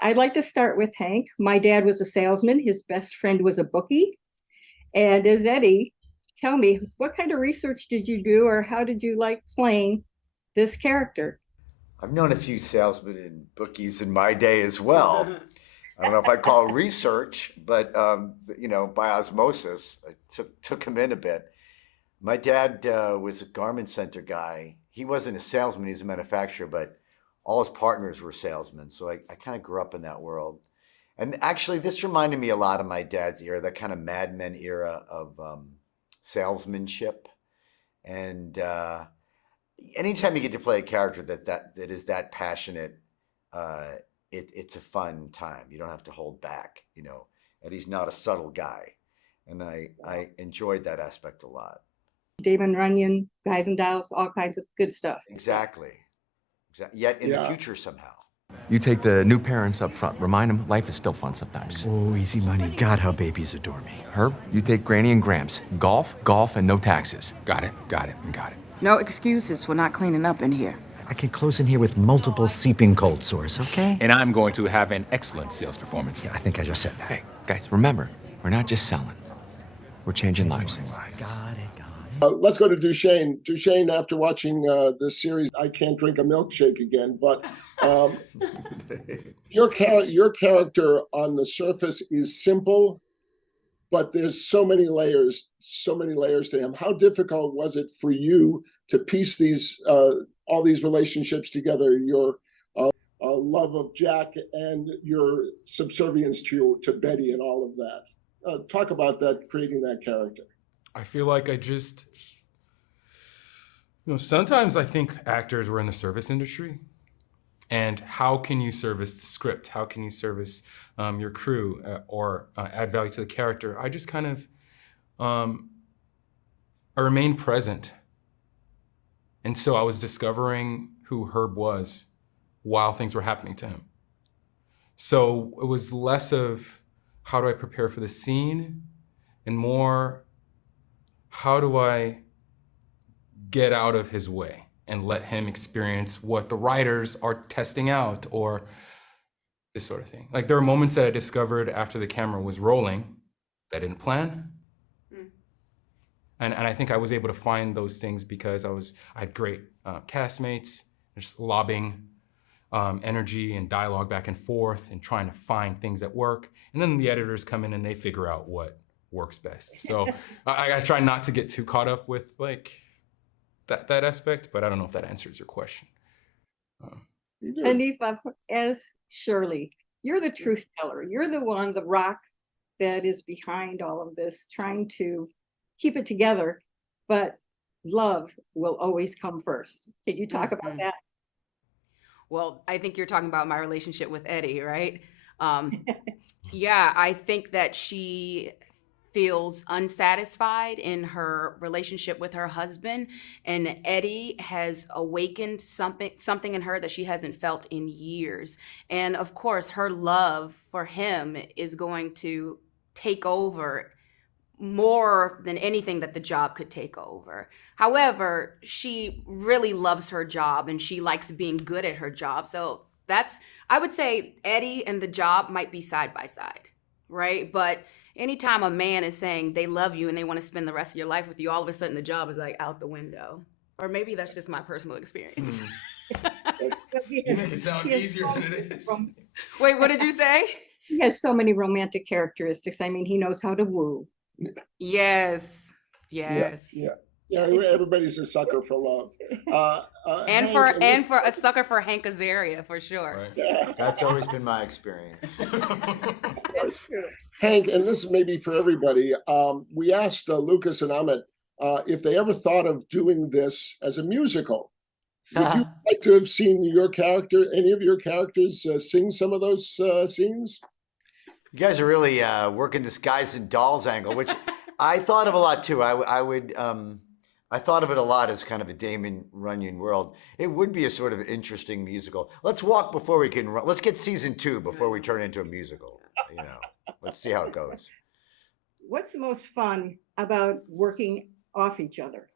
I'd like to start with Hank. My dad was a salesman. His best friend was a bookie. And as Eddie, tell me, what kind of research did you do, or how did you like playing this character? I've known a few salesmen and bookies in my day as well. I don't know if I'd call it research, but by osmosis, I took him in a bit. My dad was a garment center guy. He wasn't a salesman; he was a manufacturer, but all his partners were salesmen. So I kind of grew up in that world. And actually, this reminded me a lot of my dad's era, that kind of Mad Men era of salesmanship. And anytime you get to play a character that is that passionate, uh, it's a fun time. You don't have to hold back, and he's not a subtle guy, and I enjoyed that aspect a lot. Damon Runyon, Guys and Dolls, all kinds of good stuff. Exactly. Yet in the Yeah. future somehow. You take the new parents up front. Remind them life is still fun sometimes. Oh, easy money. God, how babies adore me. Herb, you take Granny and Gramps. Golf, and no taxes. Got it. No excuses for not cleaning up in here. I can close in here with multiple seeping cold sores, okay? And I'm going to have an excellent sales performance. Yeah, I think I just said that. Hey, guys, remember, we're not just selling. We're changing lives. Got it. Let's go to Dewshane. Dewshane, after watching this series, I can't drink a milkshake again. But your character on the surface is simple, but there's so many layers to him. How difficult was it for you to piece these all these relationships together? Your love of Jack and your subservience to Betty and all of that. Talk about that, creating that character. I feel like sometimes I think actors were in the service industry. And how can you service the script? How can you service your crew or add value to the character? I just kind of, I remained present. And so I was discovering who Herb was while things were happening to him. So it was less of how do I prepare for the scene and more how do I get out of his way and let him experience what the writers are testing out or this sort of thing. Like there were moments that I discovered after the camera was rolling that I didn't plan. And I think I was able to find those things because I had great castmates, just lobbing energy and dialogue back and forth and trying to find things that work. And then the editors come in and they figure out what works best. So I try not to get too caught up with like that aspect, but I don't know if that answers your question. Haneefah, as Shirley, you're the truth teller. You're the one, the rock that is behind all of this, trying to keep it together, but love will always come first. Can you talk about that? Well, I think you're talking about my relationship with Eddie, right? Yeah, I think that she feels unsatisfied in her relationship with her husband, and Eddie has awakened something in her that she hasn't felt in years. And of course, her love for him is going to take over more than anything that the job could take over. However, she really loves her job and she likes being good at her job. So I would say Eddie and the job might be side by side, right? But anytime a man is saying they love you and they want to spend the rest of your life with you, all of a sudden the job is like out the window. Or maybe that's just my personal experience. You make it sound easier than it is. Wait, what did you say? He has so many romantic characteristics. I mean, he knows how to woo. Yes. Yeah. Everybody's a sucker for love, and for a sucker for Hank Azaria for sure. Right. Yeah. That's always been my experience. That's true. Hank, and this is maybe for everybody. We asked Lucas and Amit if they ever thought of doing this as a musical. Would you like to have seen any of your characters sing some of those scenes? You guys are really working this guys and dolls angle, which I thought of a lot too. I thought of it a lot as kind of a Damon Runyon world. It would be a sort of interesting musical. Let's walk before we can run. Let's get season 2 before we turn into a musical. Let's see how it goes. What's the most fun about working off each other?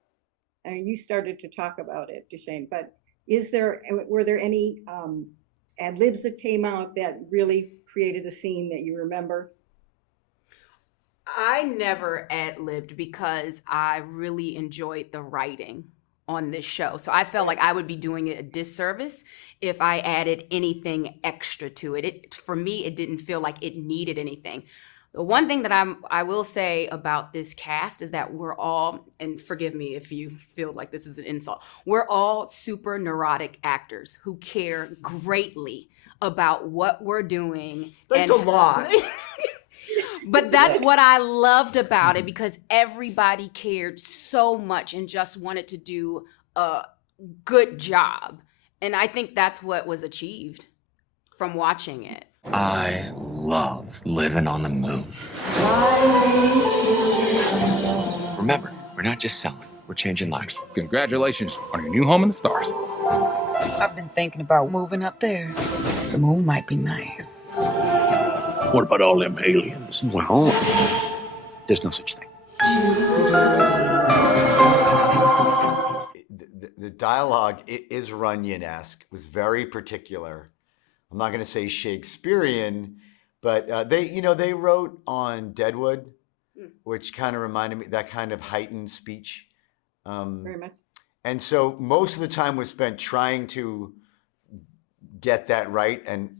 I mean, you started to talk about it, Dewshane, but were there any ad libs that came out that really created a scene that you remember? I never ad-libbed because I really enjoyed the writing on this show. So I felt like I would be doing it a disservice if I added anything extra to it. For me, it didn't feel like it needed anything. The one thing that I will say about this cast is that we're all, and forgive me if you feel like this is an insult, we're all super neurotic actors who care greatly about what we're doing. Thanks a lot. But that's what I loved about it, because everybody cared so much and just wanted to do a good job. And I think that's what was achieved from watching it. I love living on the moon. Remember, we're not just selling, we're changing lives. Congratulations on your new home in the stars. I've been thinking about moving up there. The moon might be nice. What about all them aliens? Well, there's no such thing. The dialogue is Runyon-esque. It was very particular. I'm not going to say Shakespearean, but they wrote on Deadwood, which kind of reminded me that kind of heightened speech. Very much. And so most of the time was spent trying to get that right and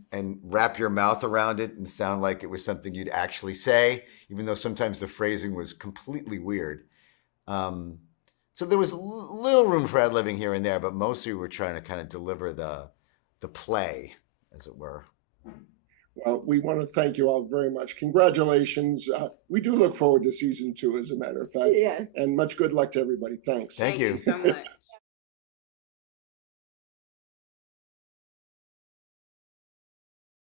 wrap your mouth around it and sound like it was something you'd actually say, even though sometimes the phrasing was completely weird. So there was little room for ad-libbing here and there, but mostly we were trying to kind of deliver the play, as it were. Well, we want to thank you all very much. Congratulations. We do look forward to season 2, as a matter of fact. Yes. And much good luck to everybody. Thanks. Thank you so much.